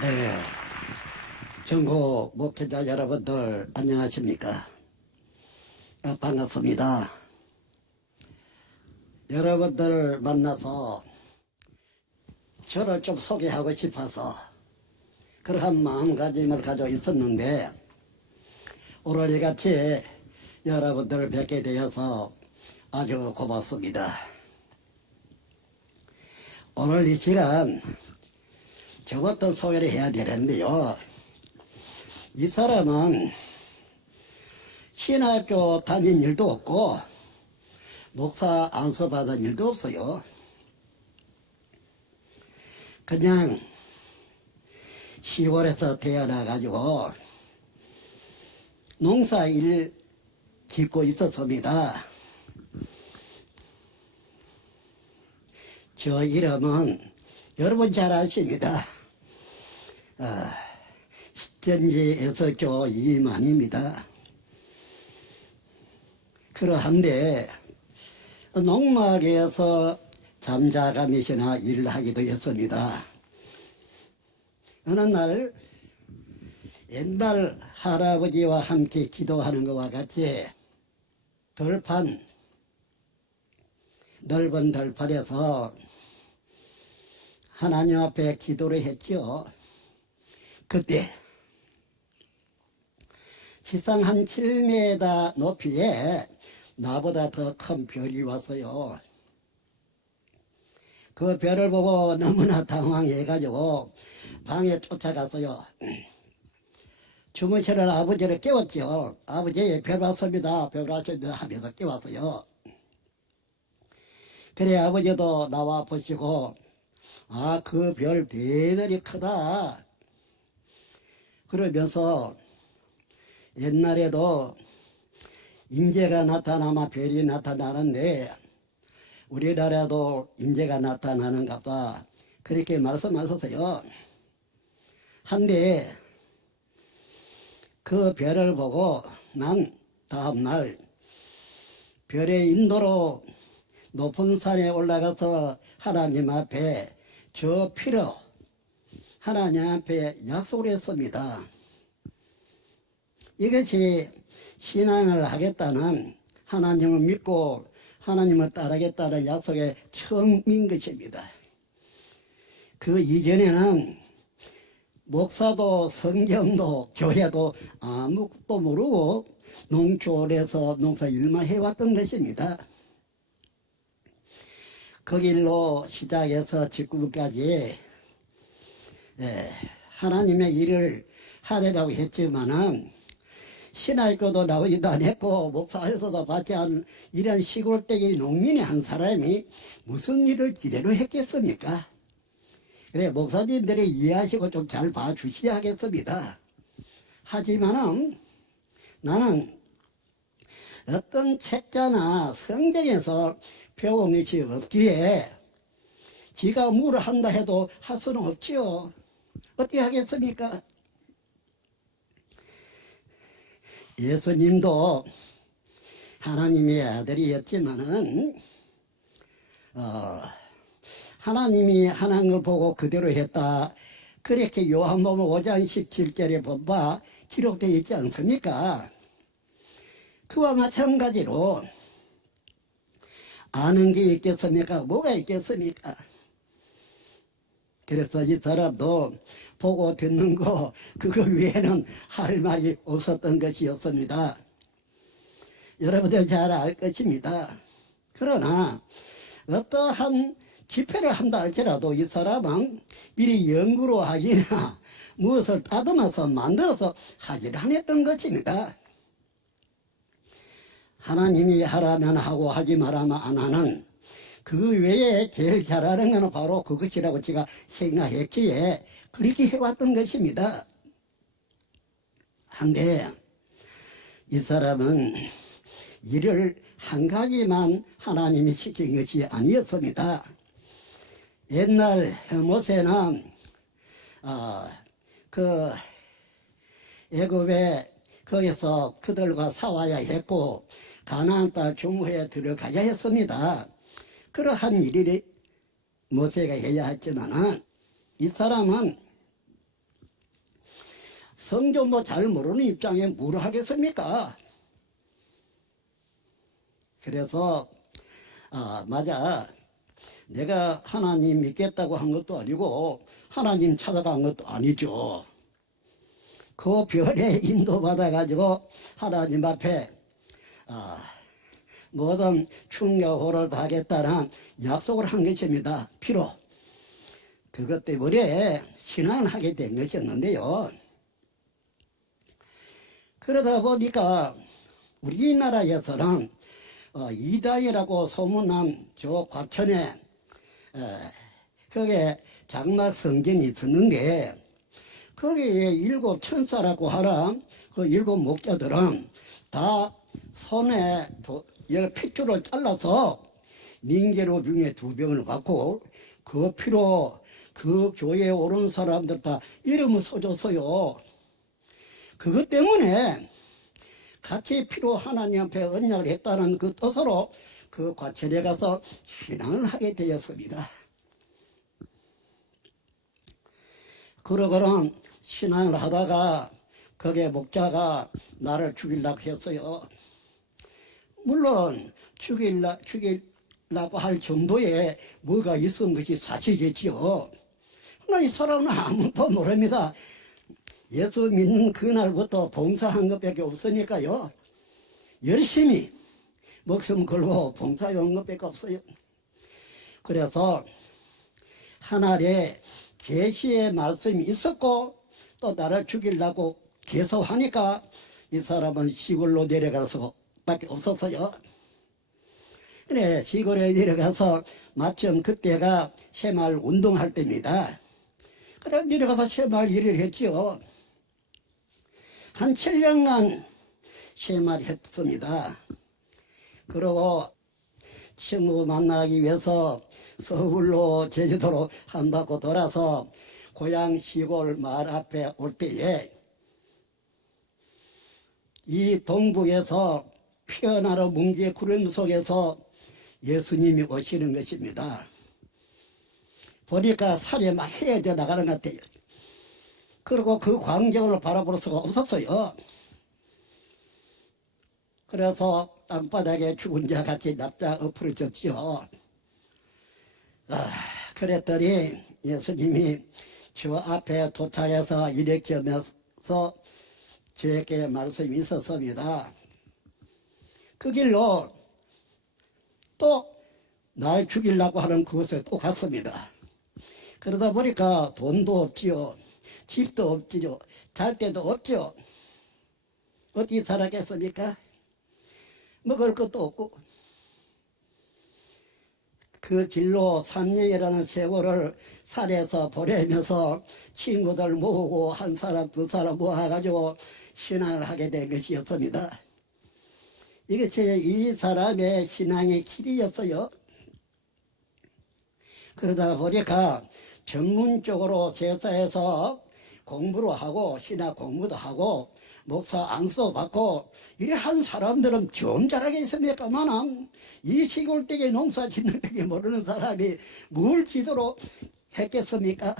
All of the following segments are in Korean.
네, 전국 목회자 여러분들 안녕하십니까? 반갑습니다. 여러분들 만나서 저를 좀 소개하고 싶어서 그러한 마음가짐을 가지고 있었는데 오늘 이같이 여러분들을 뵙게 되어서 아주 고맙습니다. 오늘 이 시간 저부터 소개를 해야 되는데요. 이 사람은 신학교 다닌 일도 없고 목사 안수 받은 일도 없어요. 그냥 시골에서 태어나가지고 농사일 짓고 있었습니다. 저 이름은 여러분 잘 아십니다. 식전지에서 교 이만입니다. 그러한데 농막에서 잠자가면서나 일을 하기도 했습니다. 어느 날 옛날 할아버지와 함께 기도하는 것과 같이 넓은 들판에서 하나님 앞에 기도를 했죠. 그때 지상 한 7m 높이에 나보다 더 큰 별이 왔어요. 그 별을 보고 너무나 당황해가지고 방에 쫓아갔어요. 주무시는 아버지를 깨웠죠. 아버지, 별 왔습니다. 별 왔습니다 하면서 깨웠어요. 그래 아버지도 나와 보시고 그 별 대단히 크다. 그러면서 옛날에도 임재가 나타나면 별이 나타나는데 우리나라도 임재가 나타나는갑다. 그렇게 말씀하셨어요. 한데 그 별을 보고 난 다음날 별의 인도로 높은 산에 올라가서 하나님 앞에 저 피로 하나님 앞에 약속을 했습니다. 이것이 신앙을 하겠다는 하나님을 믿고 하나님을 따르겠다는 약속의 처음인 것입니다. 그 이전에는 목사도 성경도 교회도 아무것도 모르고 농촌에서 농사일만 해왔던 것입니다. 그 길로 시작해서 지금까지 하나님의 일을 하려고 했지만은 신학교도 나오지도 않았고 목사에서도 받지 않은 이런 시골댁의 농민의 한 사람이 무슨 일을 기대로 했겠습니까? 그래 목사님들이 이해하시고 좀 잘 봐주셔야 하겠습니다. 하지만은 나는 어떤 책자나 성경에서 배운 것이 없기에 지가 뭘 한다 해도 할 수는 없지요. 어떻게 하겠습니까? 예수님도 하나님의 아들이었지만은 하나님이 하는 걸 보고 그대로 했다. 그렇게 요한복음 5장 17절에 보면 기록되어 있지 않습니까? 그와 마찬가지로 아는 게 있겠습니까? 뭐가 있겠습니까? 그래서 이 사람도 보고 듣는 거 그거 외에는 할 말이 없었던 것이었습니다. 여러분들 잘 알 것입니다. 그러나 어떠한 집회를 한다 할지라도 이 사람은 미리 연구로 하기나 무엇을 다듬어서 만들어서 하지를 않았던 것입니다. 하나님이 하라면 하고 하지 말라면 안 하는 그 외에 제일 잘하는 것은 바로 그것이라고 제가 생각했기에 그렇게 해왔던 것입니다. 한데 이 사람은 일을 한 가지만 하나님이 시킨 것이 아니었습니다. 옛날 모세는 그 애굽에 거기서 그들과 싸워야 했고 가나안 땅 중후에 들어가야 했습니다. 그러한 일이 모세가 해야 했지만은 이 사람은 성경도 잘 모르는 입장에 뭘 하겠습니까? 그래서 맞아, 내가 하나님 믿겠다고 한 것도 아니고 하나님 찾아간 것도 아니죠. 그 별에 인도받아가지고 하나님 앞에 모든 충격호를 다하겠다는 약속을 한 것입니다. 피로. 그것 때문에 신앙을 하게 된 것이었는데요. 그러다 보니까 우리나라에서는 이당이라고 소문난 저 과천에 거기에 장막 성전이 있었는데 거기에 7 천사라고 하는 그 7 목자들은 다 손에 핏줄을 잘라서 닌게로 중에 2병을 갖고 그 피로 그 교회에 오른 사람들 다 이름을 써줬어요. 그것 때문에 같이 피로 하나님 앞에 언약을 했다는 그 뜻으로 그 과천에 가서 신앙을 하게 되었습니다. 그러고는 신앙을 하다가 거기에 목자가 나를 죽이려고 했어요. 물론 죽이려고 할 정도의 뭐가 있은 것이 사실이지요. 그러나 이 사람은 아무도 모릅니다. 예수 믿는 그날부터 봉사한 것밖에 없으니까요. 열심히 목숨 걸고 봉사한 것밖에 없어요. 그래서 하늘에 계시의 말씀이 있었고 또 나를 죽이려고 계속하니까 이 사람은 시골로 내려갈 수밖에 없었어요. 그래, 시골에 내려가서 마침 그때가 새마을 운동할 때입니다. 그래 내려가서 새마을 일을 했지요. 한 7년간 새마을 했습니다. 그리고 친구 만나기 위해서 서울로 제주도로 한 바퀴 돌아서 고향 시골 마을 앞에 올 때에 이 동북에서 피어나는 문기의 구름 속에서 예수님이 오시는 것입니다. 보니까 살이 막 헤어져 나가는 것 같아요. 그리고 그 광경을 바라볼 수가 없었어요. 그래서 땅바닥에 죽은 자 같이 납작 엎어졌지요. 그랬더니 예수님이 저 앞에 도착해서 이렇게 하면서 저에게 말씀이 있었습니다. 그 길로 또 날 죽이려고 하는 그곳에 또 갔습니다. 그러다 보니까 돈도 없지요. 집도 없지요. 잘 데도 없죠. 어디 살았겠습니까? 먹을 것도 없고. 그 길로 3년이라는 세월을 산에서 보내면서 친구들 모으고 한 사람 두 사람 모아가지고 신앙을 하게 된 것이었습니다. 이것이 이 사람의 신앙의 길이었어요. 그러다 보니까 전문적으로 세사에서 공부를 하고 신학 공부도 하고 목사 앙수도 받고 이래 한 사람들은 좀 잘하게 있습니까만은 이 시골댁에 농사 짓는 밖에 모르는 사람이 뭘 지도로 했겠습니까?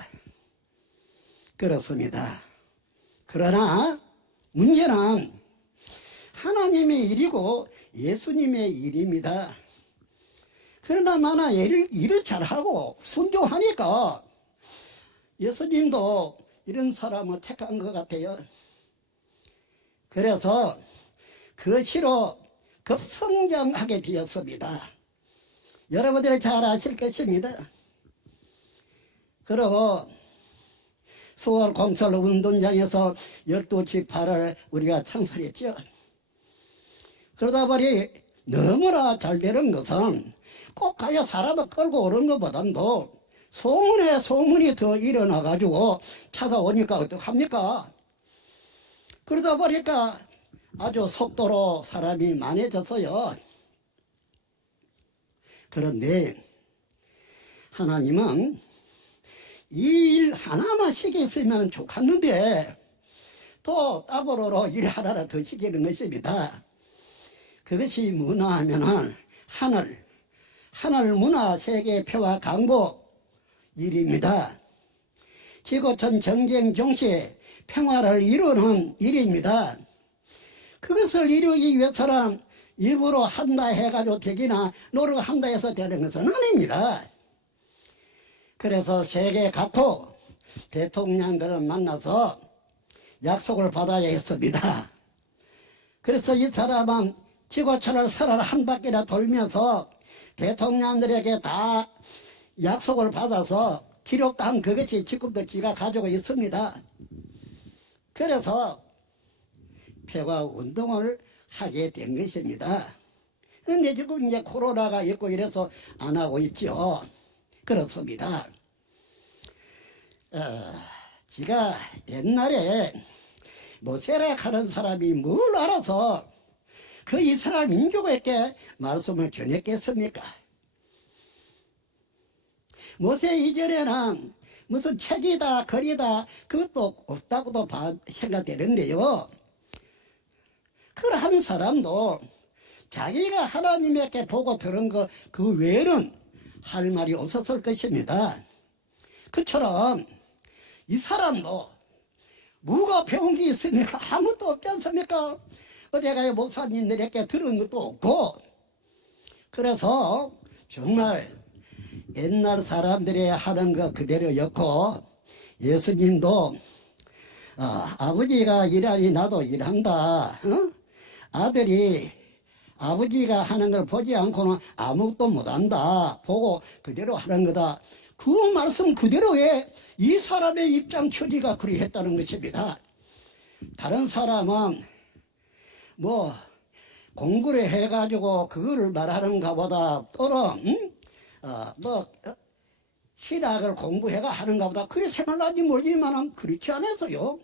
그렇습니다. 그러나 문제는 하나님의 일이고 예수님의 일입니다. 그러나 마나 일을 잘하고 순종하니까 예수님도 이런 사람을 택한 것 같아요. 그래서 그 시로 급성장하게 되었습니다. 여러분들이 잘 아실 것입니다. 그리고 수월 공설 운동장에서 12지파를 우리가 창설했죠. 그러다 보니 너무나 잘 되는 것은 꼭 가야 사람을 끌고 오는 것보다도 소문에 소문이 더 일어나가지고 찾아오니까 어떡합니까? 그러다 보니까 아주 속도로 사람이 많아졌어요. 그런데 하나님은 이 일 하나만 시켰으면 좋겠는데 또 더불어로 일 하나를 더 시키는 것입니다. 그것이 뭐냐 하면은 하늘 문화 세계 평화 강국 일입니다. 지구촌 정경 종시 평화를 이루는 일입니다. 그것을 이루기 위해서는 입으로 한다 해가지고 되기나 노력한다 해서 되는 것은 아닙니다. 그래서 세계 각국 대통령들을 만나서 약속을 받아야 했습니다. 그래서 이 사람은 지구촌을 서로 한 바퀴나 돌면서 대통령들에게 다 약속을 받아서 기록한 그것이 지금도 기가 가지고 있습니다. 그래서 평화 운동을 하게 된 것입니다. 그런데 지금 이제 코로나가 있고 이래서 안 하고 있죠. 그렇습니다. 제가 옛날에 모세라 하는 사람이 뭘 알아서 그 이스라엘 민족에게 말씀을 전했겠습니까? 모세 이전에는 무슨 책이다 거리다 그것도 없다고도 생각되는데요. 그러한 사람도 자기가 하나님에게 보고 들은 그 외에는 할 말이 없었을 것입니다. 그처럼 이 사람도 뭐가 배운 게 있습니까? 아무것도 없지 않습니까? 어제가 목사님들에게 들은 것도 없고, 그래서 정말 옛날 사람들이 하는 거 그대로였고, 예수님도 아버지가 일하니 나도 일한다. 아들이 아버지가 하는 걸 보지 않고는 아무것도 못한다. 보고 그대로 하는 거다. 그 말씀 그대로에 이 사람의 입장 처리가 그리했다는 것입니다. 다른 사람은 뭐 공부를 해가지고 그거를 말하는가 보다 또는 신학을 공부해가 하는가 보다 그래 생각나지 모르지만 그렇지 않아서요.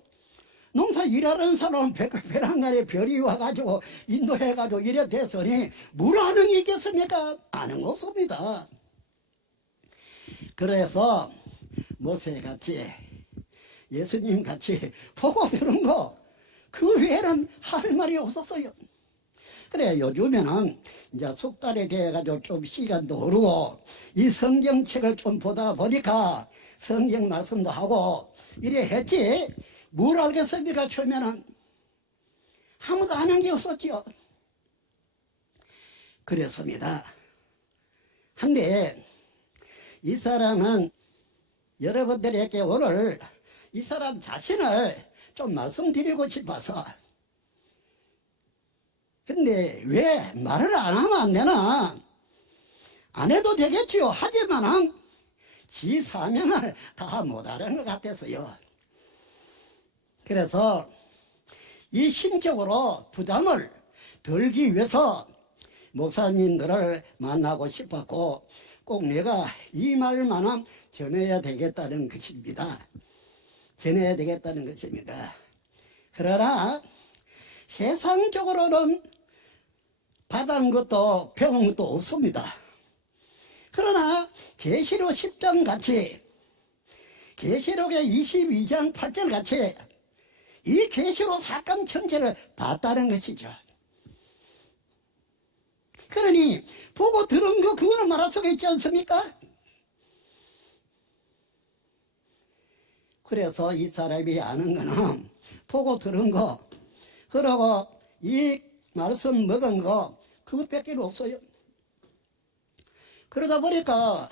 농사 일하는 사람은 별한날에 별이 와가지고 인도해가지고 이래 됐으니 뭘 하는 게 있겠습니까? 아는 거 없습니다. 그래서 모세같이 예수님같이 보고 들은 거 그 외에는 할 말이 없었어요. 그래 요즘에는 이제 숙달에 대해가지고 좀 시간도 흐르고 이 성경책을 좀 보다 보니까 성경 말씀도 하고 이래 했지 뭘 알겠습니까? 처음에는 아무도 아는 게 없었지요. 그랬습니다. 한데 이 사람은 여러분들에게 오늘 이 사람 자신을 좀 말씀드리고 싶어서. 근데 왜 말을 안 하면 안 되나? 안 해도 되겠지요. 하지만은 지 사명을 다 못하는 것 같아서요. 그래서 이 심적으로 부담을 덜기 위해서 목사님들을 만나고 싶었고 꼭 내가 이 말만은 전해야 되겠다는 것입니다. 전해야 되겠다는 것입니다. 그러나 세상적으로는 받은 것도 배운 것도 없습니다. 그러나 계시록 10장 같이 계시록의 22장 8절 같이 이 계시록 사건 전체를 봤다는 것이죠. 그러니 보고 들은 거 그거는 말할 수가 있지 않습니까? 그래서 이 사람이 아는 거는 보고 들은 거 그러고 이 말씀 먹은 거 그것밖에 없어요. 그러다 보니까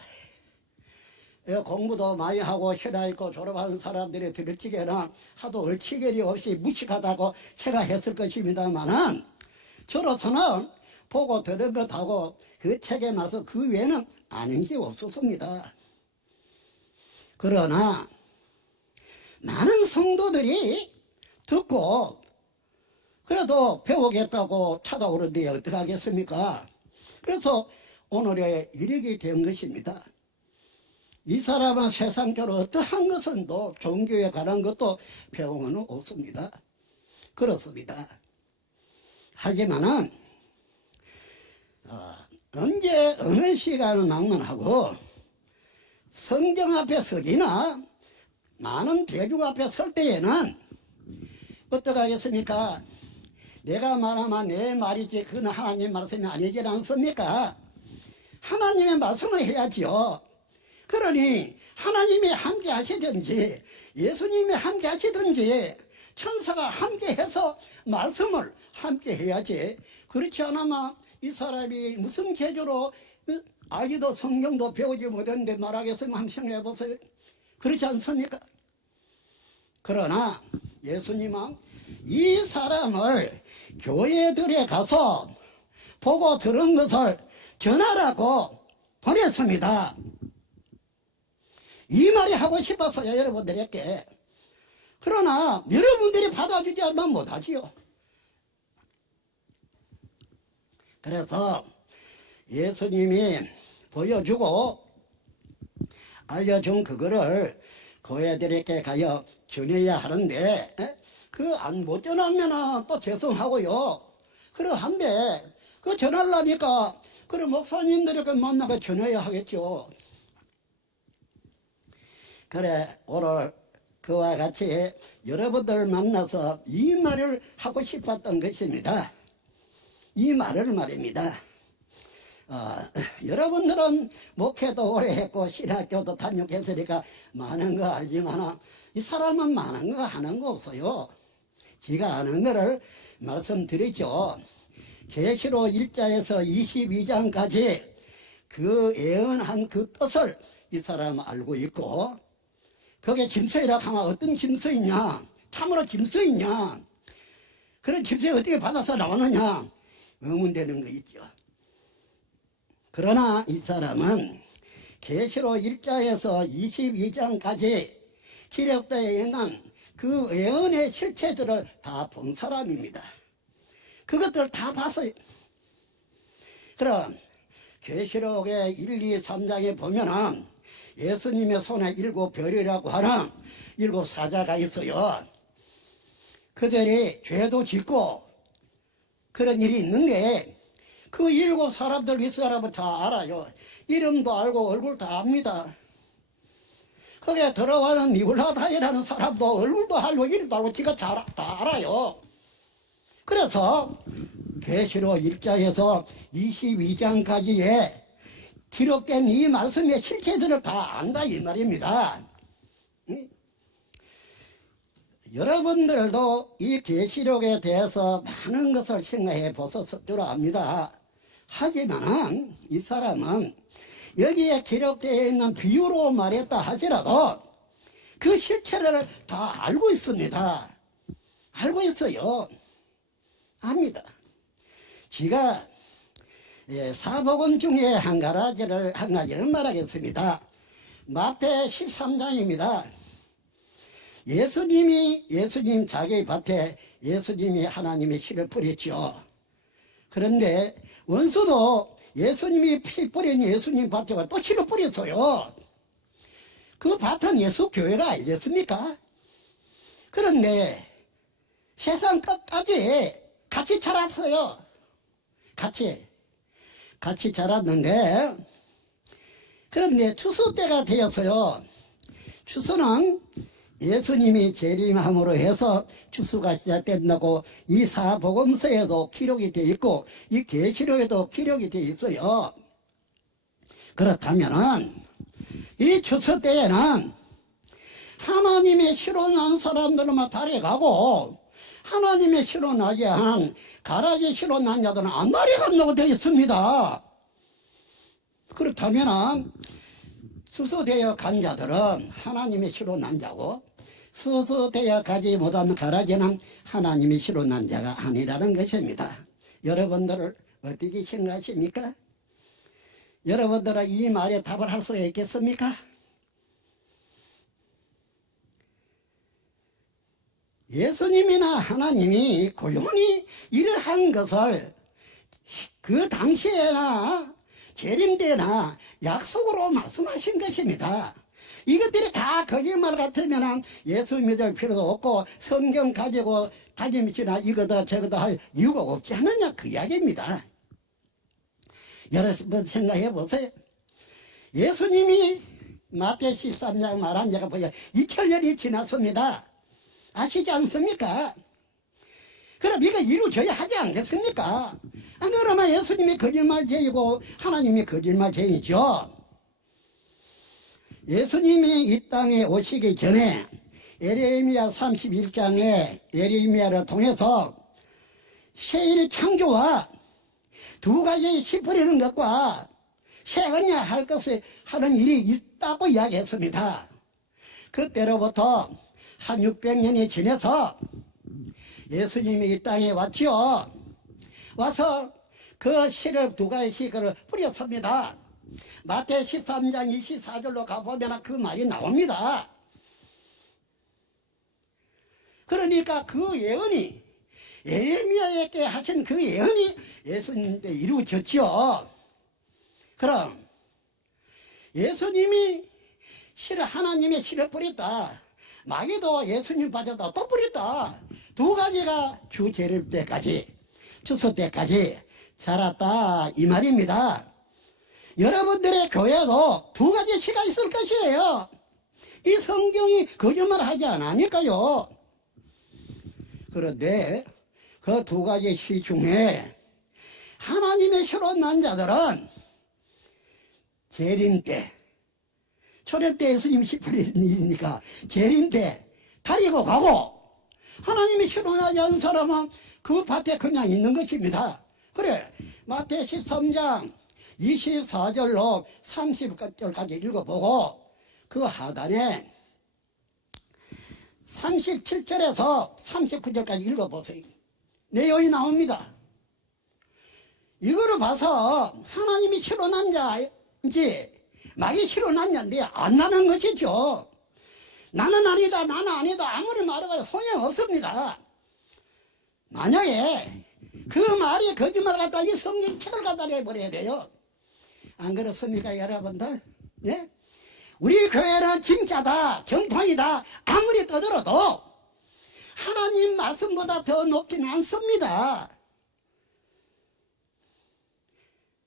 공부도 많이 하고 혈화 있고 졸업한 사람들이 들을지게는 하도 얼치결이 없이 무식하다고 생각했을 것입니다만은 저로서는 보고 들은 것하고 그 책에 말서 그 외에는 아는 게 없었습니다. 그러나 많은 성도들이 듣고 그래도 배우겠다고 찾아오는데 어떻게 하겠습니까? 그래서 오늘의 이르게 된 것입니다. 이 사람은 세상적으로 어떠한 것은 또 종교에 관한 것도 배운 건 없습니다. 그렇습니다. 하지만은 언제 어느 시간을 막론하고 성경 앞에 서기나 많은 대중 앞에 설 때에는 어떻게 하겠습니까? 내가 말하면 내 말이지 그건 하나님 말씀이 아니지 않습니까? 하나님의 말씀을 해야지요. 그러니 하나님이 함께 하시든지 예수님이 함께 하시든지 천사가 함께 해서 말씀을 함께 해야지, 그렇지 않으면 이 사람이 무슨 계조로 알기도 성경도 배우지 못했는데 말하겠으면 한번 생각해 보세요. 그렇지 않습니까? 그러나 예수님은 이 사람을 교회들에 가서 보고 들은 것을 전하라고 보냈습니다. 이 말이 하고 싶었어요, 여러분들에게. 그러나 여러분들이 받아주지 않으면 못하지요. 그래서 예수님이 보여주고 알려준 그거를 교회들에게 가여 전해야 하는데, 그 안 못 전하면 또 죄송하고요. 그러한데 그 전하려니까 그런 목사님들에게 만나서 전해야 하겠죠. 그래, 오늘 그와 같이 여러분들 만나서 이 말을 하고 싶었던 것입니다. 이 말을 말입니다. 여러분들은 목회도 오래 했고 신학교도 다녔으니까 많은 거 알지만 이 사람은 많은 거 하는 거 없어요. 지가 아는 거를 말씀드리죠. 계시록 1장에서 22장까지 그 예언한 그 뜻을 이 사람은 알고 있고, 그게 짐승이라 하면 어떤 짐승이냐, 참으로 짐승이냐, 그런 짐승이 어떻게 받아서 나오느냐 의문되는 거 있죠. 그러나 이 사람은 계시록 1장에서 22장까지 기록되어 있는 그 예언의 실체들을 다 본 사람입니다. 그것들을 다 봤어요. 그럼 계시록의 1, 2, 3장에 보면은 예수님의 손에 7별이라고 하는 7사자가 있어요. 그들이 죄도 짓고 그런 일이 있는데 그 7사람들 이 사람은 다 알아요. 이름도 알고 얼굴 다 압니다. 거기에 들어가는 니굴라다이라는 사람도 얼굴도 알고 이름도 알고 지가 다 알아요. 그래서 계시록 1장에서 22장까지의 기록된 이 말씀의 실체들을 다 안다 이 말입니다. 여러분들도 이 계시록에 대해서 많은 것을 생각해 보셨을 줄 압니다. 하지만 이 사람은 여기에 기록되어 있는 비유로 말했다 하더라도 그 실체를 다 알고 있습니다. 알고 있어요. 압니다. 지가 사복음 중에 한 가지를 말하겠습니다. 마태 13장입니다. 예수님 자기 밭에 예수님이 하나님의 씨를 뿌렸죠. 그런데 원수도 예수님이 피 뿌린 예수님 밭에 또 씨를 뿌렸어요. 그 밭은 예수 교회가 아니겠습니까? 그런데 세상 끝까지 같이 자랐어요. 같이 자랐는데, 그런데 추수 때가 되었어요. 추수는 예수님이 재림함으로 해서 추수가 시작된다고 이 사복음서에도 기록이 되어 있고 이 계시록에도 기록이 되어 있어요. 그렇다면은 이 추수 때에는 하나님의 씨로 난 사람들만 달려가고 하나님의 씨로 나지 않은 가라지 씨로 난 자들은 안 달려간다고 되어 있습니다. 그렇다면 수수되어 간 자들은 하나님의 씨로 난 자고 수수되어 가지 못한 가라지는 하나님의 씨로 난 자가 아니라는 것입니다. 여러분들을 어떻게 생각하십니까? 여러분들은 이 말에 답을 할 수 있겠습니까? 예수님이나 하나님이 고연히 이러한 것을 그 당시에나 재림 때나 약속으로 말씀하신 것입니다. 이것들이 다 거짓말 같으면 예수 믿을 필요도 없고 성경 가지고 다짐이나 이거다 저거다 할 이유가 없지 않느냐 그 이야기입니다. 여러분 생각해 보세요. 예수님이 마태 13장 말한 지가 벌써 2000년이 지났습니다. 아시지 않습니까? 그럼 이거 이루어져야 하지 않겠습니까? 안 그러면 예수님이 거짓말쟁이고 하나님이 거짓말쟁이죠. 예수님이 이 땅에 오시기 전에 예레미야 31장에 예레미야를 통해서 새일 창조와 두 가지 씨 뿌리는 것과 새 언약 할 것을 하는 일이 있다고 이야기했습니다. 그때로부터 한 600년이 지나서 예수님이 이 땅에 왔지요. 와서 그 씨를 두 가지 씨를 뿌렸습니다. 마태 13장 24절로 가보면 그 말이 나옵니다. 그러니까 그 예언이 예레미야에게 하신 그 예언이 예수님 때 이루어졌지요. 그럼 예수님이 씨를 하나님의 씨를 뿌렸다. 마귀도 예수님 빠져도 또 뿌렸다. 두 가지가 주 재림 때까지 추수 때까지 자랐다 이 말입니다. 여러분들의 교회도 두 가지 씨가 있을 것이에요. 이 성경이 거짓말하지 않으니까요. 그런데 그 두 가지 씨 중에 하나님의 씨로 난 자들은 재림 때, 초림 때 예수님이 씨 뿌리는 일이니까 재림 때 다리고 가고, 하나님이 씨로 나지 않은 사람은 그 밭에 그냥 있는 것입니다. 그래, 마태 13장 24절로 30절까지 읽어보고 그 하단에 37절에서 39절까지 읽어보세요. 내용이 나옵니다. 이거를 봐서 하나님이 씨로 난 자인지 마귀 씨로 난 자인데 안 나는 것이죠. 나는 아니다, 나는 아니다 아무리 말해봐도 소용없습니다. 만약에 그 말이 거짓말 같다 이 성경책을 갖다 내버려야 돼요. 안 그렇습니까 여러분들? 네? 우리 교회는 진짜다, 정통이다 아무리 떠들어도 하나님 말씀보다 더 높지는 않습니다.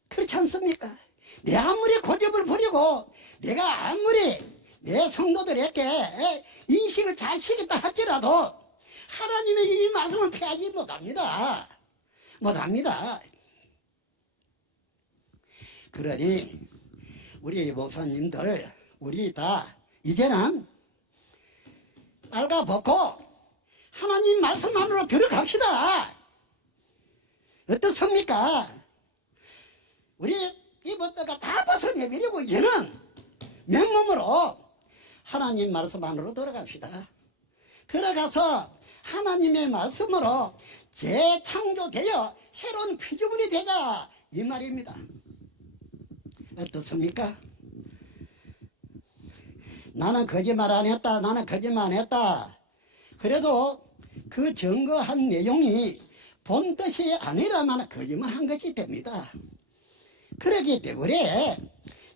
그렇지 않습니까? 내 아무리 고집을 부리고 내가 아무리 내 성도들에게 인식을 잘 시켰다 할지라도 하나님의 이 말씀을 피하지 못합니다. 못합니다. 그러니 우리 목사님들 우리 다 이제는 빨가벗고 하나님 말씀 안으로 들어갑시다. 어떻습니까? 우리 입었다가 다 벗어내버리고 이제는 맨몸으로 하나님 말씀 안으로 들어갑시다. 들어가서 하나님의 말씀으로 재창조되어 새로운 피조물이 되자 이 말입니다. 어떻습니까? 나는 거짓말 안 했다, 나는 거짓말 안 했다. 그래도 그 증거한 내용이 본 뜻이 아니라면 거짓말 한 것이 됩니다. 그렇기 때문에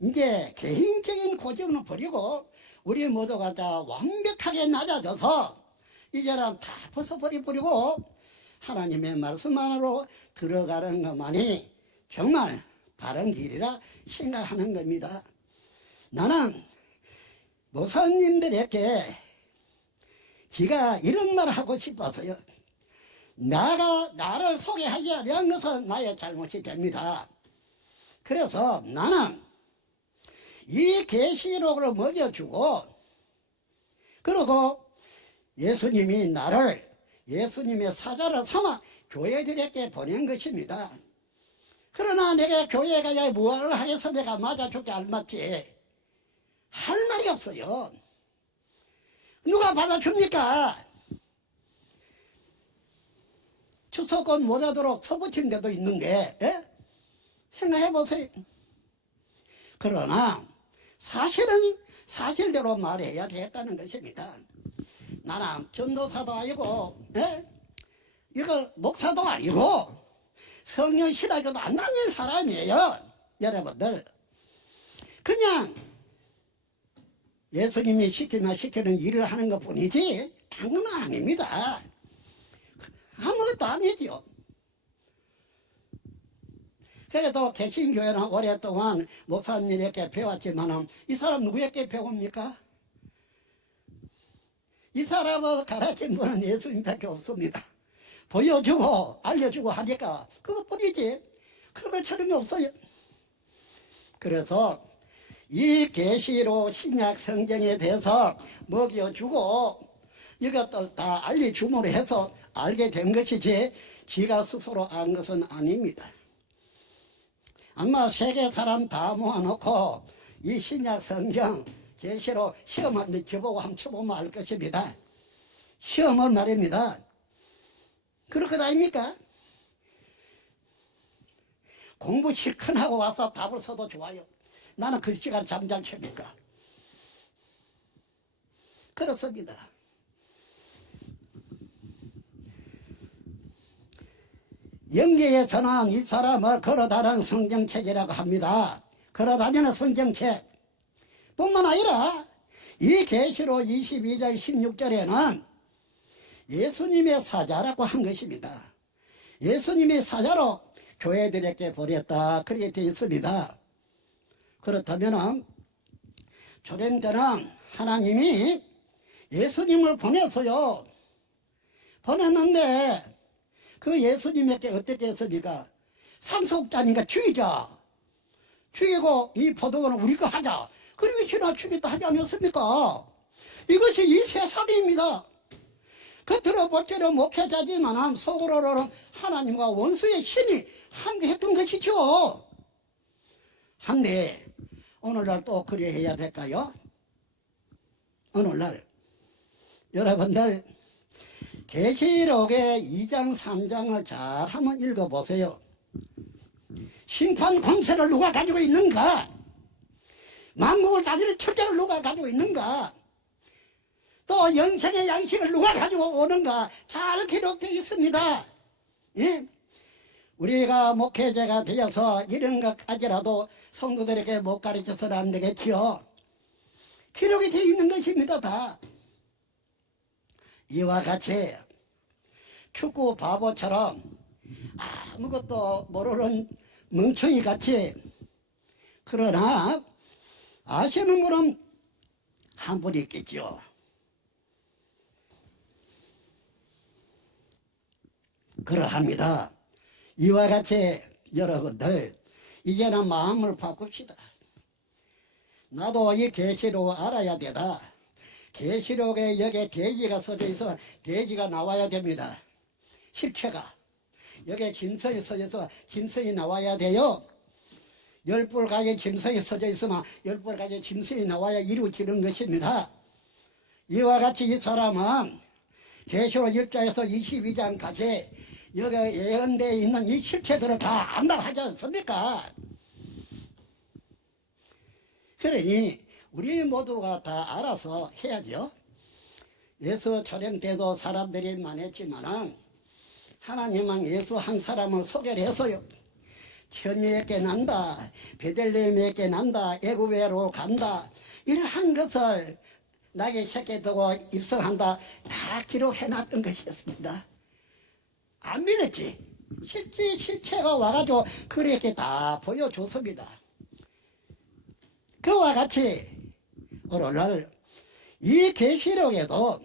이제 개인적인 고집은 버리고 우리 모두가 다 완벽하게 낮아져서 이제는 다 벗어버리고 하나님의 말씀 안으로 들어가는 것만이 정말 바른 길이라 생각하는 겁니다. 나는 목사님들에게 지가 이런 말을 하고 싶어서요. 나를 소개하지 않은 것은 나의 잘못이 됩니다. 그래서 나는 이 계시록을 먹여주고 그리고 예수님이 나를 예수님의 사자를 삼아 교회들에게 보낸 것입니다. 그러나 내가 교회에 가야 무엇을 하겠어 내가 맞아 죽지 않았지 할 말이 없어요. 누가 받아줍니까? 추석은 못 하도록 서붙인 데도 있는데 생각해보세요. 그러나 사실은 사실대로 말해야 되겠다는 것입니다. 나는 전도사도 아니고 이걸 목사도 아니고 성령 신학교도 안 다닌 사람이에요. 여러분들 그냥 예수님이 시키면 시키는 일을 하는 것 뿐이지 다른 건 아닙니다. 아무것도 아니죠. 그래도 개신교회는 오랫동안 목사님에게 배웠지만 이 사람 누구에게 배웁니까? 이 사람을 가르친 분은 예수님밖에 없습니다. 보여주고 알려주고 하니까 그것뿐이지 그런 것처럼 없어요. 그래서 이 계시로 신약 성경에 대해서 먹여주고 이것도 다 알려줌으로 해서 알게 된 것이지 지가 스스로 안 것은 아닙니다. 아마 세계 사람 다 모아놓고 이 신약 성경 계시로 시험 한번 쳐보고 한번 쳐보면 알 것입니다. 시험을 말입니다. 그럴 것 아닙니까? 공부 실컷 하고 와서 답을 써도 좋아요. 나는 그 시간 잠잘 챈니까. 그렇습니다. 영계에서는 이 사람을 걸어다니는 성경책이라고 합니다. 걸어다니는 성경책 뿐만 아니라 이 계시록 22장 16절에는 예수님의 사자라고 한 것입니다. 예수님의 사자로 교회들에게 보냈다 그렇게 되어 있습니다. 그렇다면 조림 때는 하나님이 예수님을 보냈어요. 보냈는데 그 예수님에게 어떻게 했습니까? 상속자니까 죽이자. 죽이고 이 포도원은 우리 거 하자. 그러면 신화 죽이다 하지 않았습니까? 이것이 이 세상입니다. 겉으로 볼 때는 목회자지만 속으로는 하나님과 원수의 신이 함께했던 것이죠. 한데 오늘날 또 그래 해야 될까요? 오늘날 여러분들 계시록의 2장 3장을 잘 한번 읽어보세요. 심판 권세를 누가 가지고 있는가? 만국을 다스릴 철저를 누가 가지고 있는가? 또 영생의 양식을 누가 가지고 오는가? 잘 기록되어 있습니다. 예? 우리가 목회자가 되어서 이런 것까지라도 성도들에게 못 가르쳐서는 안 되겠지요. 기록이 되어 있는 것입니다. 다. 이와 같이 축구 바보처럼 아무것도 모르는 멍청이 같이, 그러나 아시는 분은 한 분 있겠죠. 그러합니다. 이와 같이 여러분들 이제는 마음을 바꿉시다. 나도 이 계시록 알아야 되다. 계시록에 여기에 돼지가 써져 있어 돼지가 나와야 됩니다. 실체가 여기에 짐승이 써져 있어 짐승이 나와야 돼요. 10뿔 가게 짐승이 써져 있으면 10뿔 가게 짐승이 나와야 이루어지는 것입니다. 이와 같이 이 사람은 계시록 1장에서 22장까지 여기 예언되어 있는 이 실체들을 다 안다 하지 않습니까? 그러니 우리 모두가 다 알아서 해야죠. 예수 초림 때도 사람들이 많았지만 하나님은 예수 한 사람을 소개를 해서요. 천유에게 난다, 베들레헴에게 난다, 애굽으로 간다, 이러한 것을 나에게 새끼 두고 입성한다 다 기록해놨던 것이었습니다. 안 믿었지? 실체가 와가지고 그렇게 다 보여줬습니다. 그와 같이 오늘날 이 계시록에도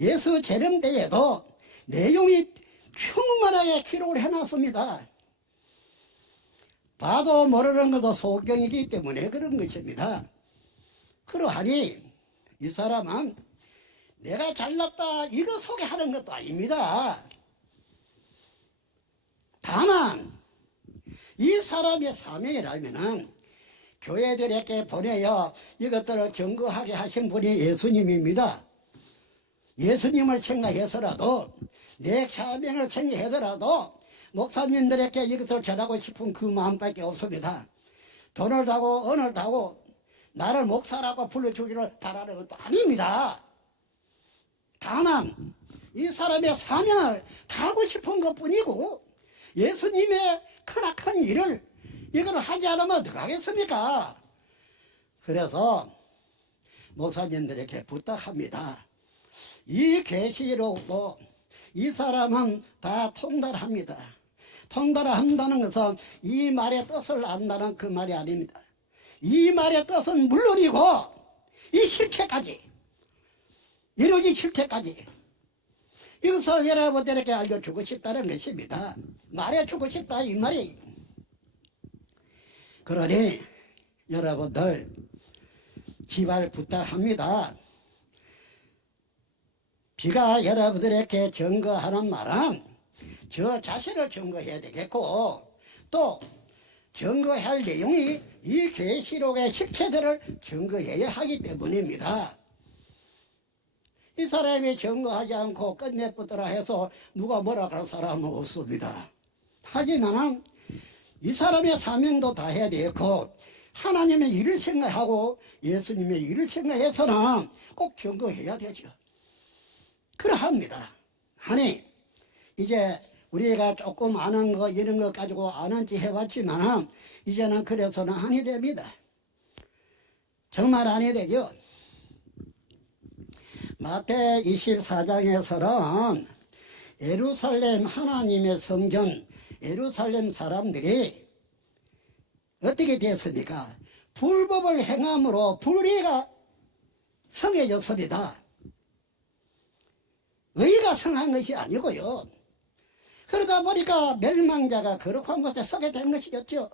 예수 재림 때에도 내용이 충만하게 기록을 해놨습니다. 봐도 모르는 것도 소경이기 때문에 그런 것입니다. 그러하니 이 사람은 내가 잘났다 이거 소개하는 것도 아닙니다. 다만 이 사람의 사명이라면은 교회들에게 보내어 이것들을 경고하게 하신 분이 예수님입니다. 예수님을 생각해서라도 내 사명을 생각해서라도 목사님들에게 이것을 전하고 싶은 그 마음밖에 없습니다. 돈을 다고 언을 다고 나를 목사라고 불러주기를 바라는 것도 아닙니다. 다만 이 사람의 사명을 가고 싶은 것뿐이고 예수님의 크나큰 일을 이걸 하지 않으면 어떡하겠습니까? 그래서 목사님들에게 부탁합니다. 이 계시록도 이 사람은 다 통달합니다. 통달한다는 것은 이 말의 뜻을 안다는 그 말이 아닙니다. 이 말의 뜻은 물론이고 이 실체까지 이루어진 실체까지 이것을 여러분들에게 알려주고 싶다는 것입니다. 말해주고 싶다 이 말이. 그러니 여러분들 기발 부탁합니다. 비가 여러분들에게 증거하는 말은 저 자신을 증거해야 되겠고, 또 증거할 내용이 이 계시록의 실체들을 증거해야 하기 때문입니다. 이 사람이 증거하지 않고 끝내쁘더라 해서 누가 뭐라 그럴 사람은 없습니다. 하지만 이 사람의 사명도 다 해야 되고, 하나님의 일을 생각하고 예수님의 일을 생각해서는 꼭 증거해야 되죠. 그러합니다. 아니, 이제 우리가 조금 아는 거 이런 거 가지고 아는지 해봤지만 이제는 그래서는 아니 됩니다. 정말 아니 되죠. 마태 24장에서는 예루살렘 하나님의 성전, 예루살렘 사람들이 어떻게 됐습니까? 불법을 행함으로 불의가 성해졌습니다. 의가 성한 것이 아니고요. 그러다 보니까 멸망자가 거룩한 곳에 서게 된 것이겠죠.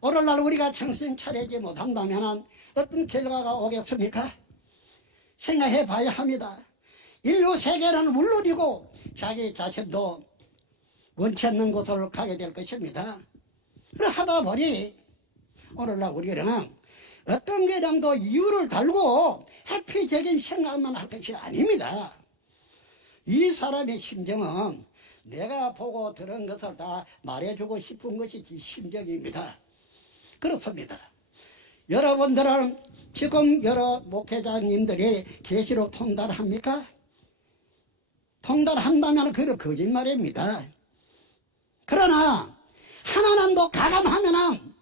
오늘날 우리가 정신 차리지 못한다면 어떤 결과가 오겠습니까? 생각해 봐야 합니다. 인류 세계는 물론이고 자기 자신도 원치 않는 곳을 가게 될 것입니다. 하다 보니 오늘날 우리는 어떤 개념도 이유를 달고 회피적인 생각만 할 것이 아닙니다. 이 사람의 심정은 내가 보고 들은 것을 다 말해주고 싶은 것이 심정입니다. 그렇습니다. 여러분들은 지금 여러 목회자님들이 계시록 통달합니까? 통달한다면 그건 거짓말입니다. 그러나 하나님도 가감하면,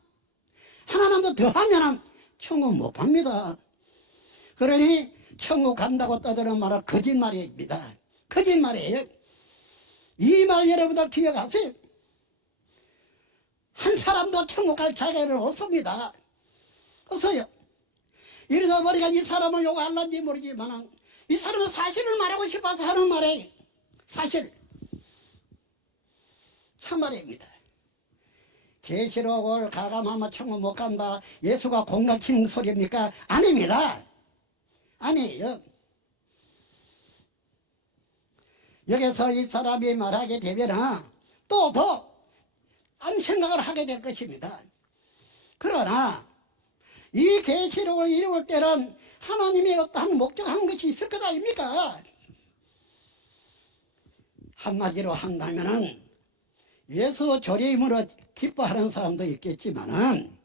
하나님도 더하면 천국 못 갑니다. 그러니 천국 간다고 떠드는 말은 거짓말입니다. 거짓말이에요. 이 말 여러분들 기억하세요. 한 사람도 천국 갈 자격은 없습니다. 없어요. 이러다 보니까 이 사람을 욕할는지 모르지만 이 사람은 사실을 말하고 싶어서 하는 말이에요. 사실. 참말입니다. 계시록을 가감하면 천국 못 간다. 예수가 공갈치는 소리입니까? 아닙니다. 아니에요. 여기서 이 사람이 말하게 되면 또 더 안 생각을 하게 될 것입니다. 그러나 이 계시록을 이룰 때는 하나님이 어떠한 목적한 것이 있을 것 아닙니까? 한마디로 한다면은 예수 재림으로 기뻐하는 사람도 있겠지만은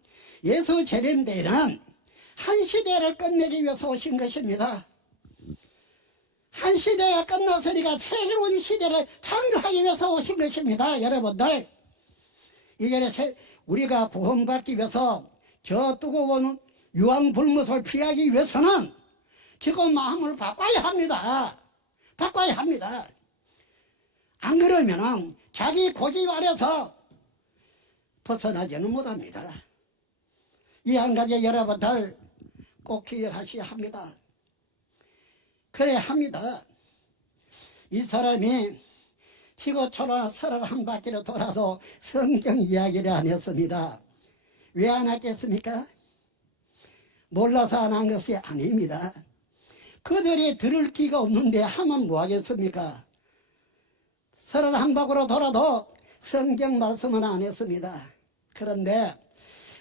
예수 재림 때에는 한 시대를 끝내기 위해서 오신 것입니다. 한 시대가 끝났으니까 새로운 시대를 창조하기 위해서 오신 것입니다. 여러분들, 이제 우리가 구원받기 위해서 저 뜨거운 유황불못을 피하기 위해서는 지금 마음을 바꿔야 합니다. 바꿔야 합니다. 안 그러면 자기 고집 아래서 벗어나지는 못합니다. 이 한 가지 여러분들 꼭 기억하셔야 합니다. 그래야 합니다. 이 사람이 지구촌을 서로 한 바퀴로 돌아도 성경 이야기를 안 했습니다. 왜 안 했겠습니까? 몰라서 안 한 것이 아닙니다. 그들이 들을 기가 없는데 하면 뭐 하겠습니까? 서로 한 바퀴로 돌아도 성경 말씀은 안 했습니다. 그런데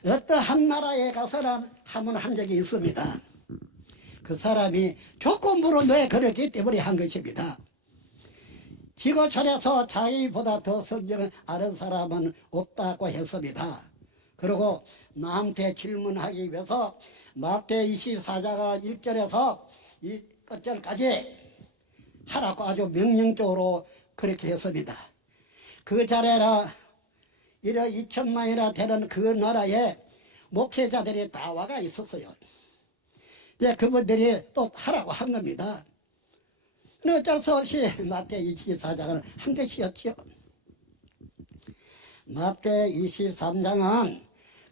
어떠한 나라에 가서는 하면 한 적이 있습니다. 그 사람이 조건부로 내 그랬기 때문에 한 것입니다. 지구촌에서 자기보다 더 성경을 아는 사람은 없다고 했습니다. 그리고 나한테 질문하기 위해서 마태 24장 1절에서 이 끝절까지 하라고 아주 명령적으로 그렇게 했습니다. 그 자리라 이런 2천만이나 되는 그 나라에 목회자들이 다 와가 있었어요. 이제 그분들이 또 하라고 한 겁니다. 어쩔 수 없이 마태 24장은 한 것이었죠. 마태 23장은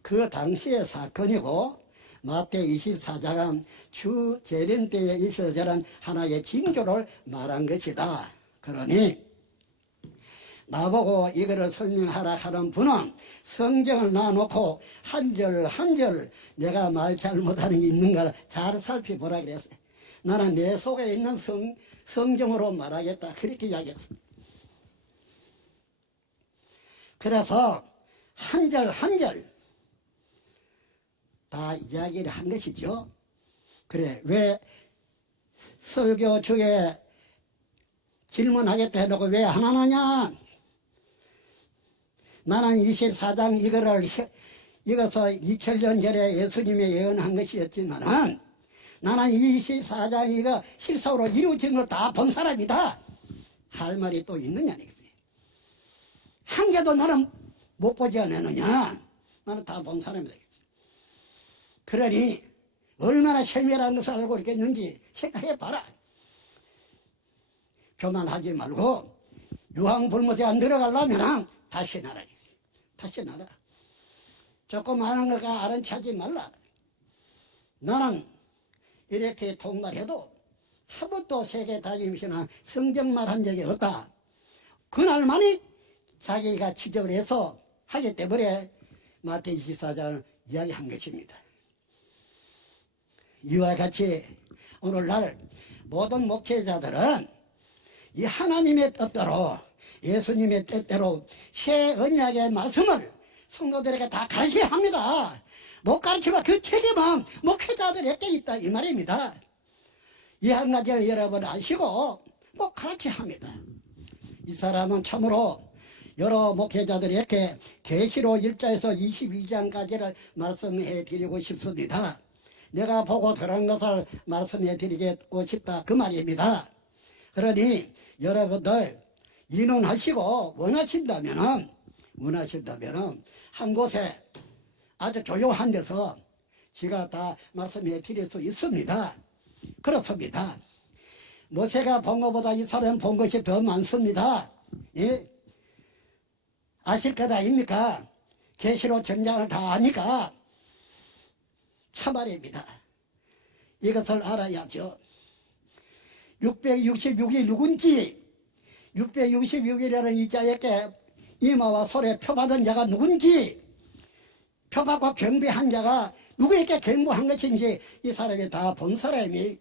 그 당시의 사건이고 마태 24장은 주 재림 때에 있어서는 하나의 징조를 말한 것이다. 그러니 나보고 이거를 설명하라 하는 분은 성경을 놔놓고 한 절 한 절 내가 말 잘못하는 게 있는가를 잘 살펴보라 그랬어요. 나는 내 속에 있는 성경으로 말하겠다. 그렇게 이야기했습니다. 그래서 한 절 한 절 다 이야기를 한 것이죠. 그래, 왜 설교 중에 질문하겠다 해놓고 왜 안 하느냐? 나는 24장 이것을 2000년 전에 예수님이 예언한 것이었지만은 나는 24장 이거 실상으로 이루어진 걸 다 본 사람이다. 할 말이 또 있느냐 이거지. 한 개도 너는 못 보지 않느냐? 나는 다 본 사람이다. 그러니 얼마나 세밀한 것을 알고 있겠는지 생각해봐라. 교만하지 말고 유황불못에 안 들어가려면 다시 나라. 다시 나라. 조금 아는 거가 아는 체하지 말라. 나는 이렇게 통달해도 한 번도 세계 다니면서 성경말 한 적이 없다. 그날만이 자기가 지적을 해서 하기 때문에 마태복음 24장을 이야기한 것입니다. 이와 같이 오늘날 모든 목회자들은 이 하나님의 뜻대로 예수님의 뜻대로 새 언약의 말씀을 성도들에게 다 가르쳐야 합니다. 못 가르치면 그 책임은 목회자들에게 있다 이 말입니다. 이 한 가지를 여러분 아시고 꼭 가르쳐야 합니다. 이 사람은 참으로 여러 목회자들에게 계시록 1장에서 22장까지를 말씀해 드리고 싶습니다. 내가 보고 들은 것을 말씀해 드리고 싶다 그 말입니다. 그러니 여러분들 인원하시고 원하신다면은 한 곳에 아주 조용한 데서 제가 다 말씀해 드릴 수 있습니다. 그렇습니다. 모세가 본 것보다 이 사람 본 것이 더 많습니다. 예? 아실 것 아닙니까? 계시록 전장을 다 아니까 참말입니다. 이것을 알아야죠. 666이 누군지 666이라는 이 자에게 이마와 손에 표받은 자가 누군지 표받고 경배한 자가 누구에게 경배한 것인지 이 사람이 다 본 사람이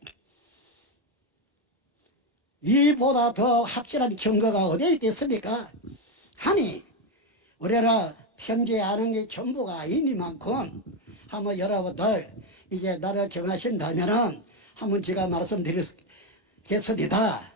이보다 더 확실한 증거가 어디에 있겠습니까? 하니 우리가 현재 아는 게 전부가 아니니만큼 한번 여러분들 이제 나를 정하신다면은 한번 제가 말씀드리겠습니다.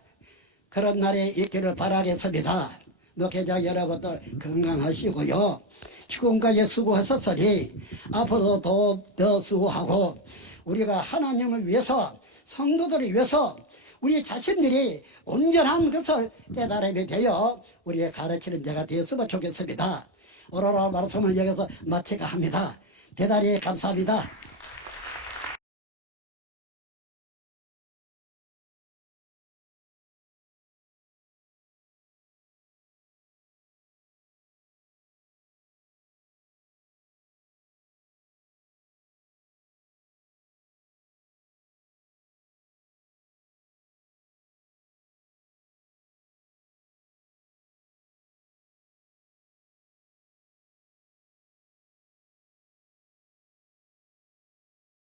그런 날이 있기를 바라겠습니다. 목회자 여러분들 건강하시고요. 지금까지 수고하셨으니 앞으로도 더 수고하고 우리가 하나님을 위해서 성도들을 위해서 우리 자신들이 온전한 것을 깨달음이 되어 우리의 가르치는 자가 되었으면 좋겠습니다. 오늘 말씀을 여기서 마치가 합니다. 대단히 감사합니다.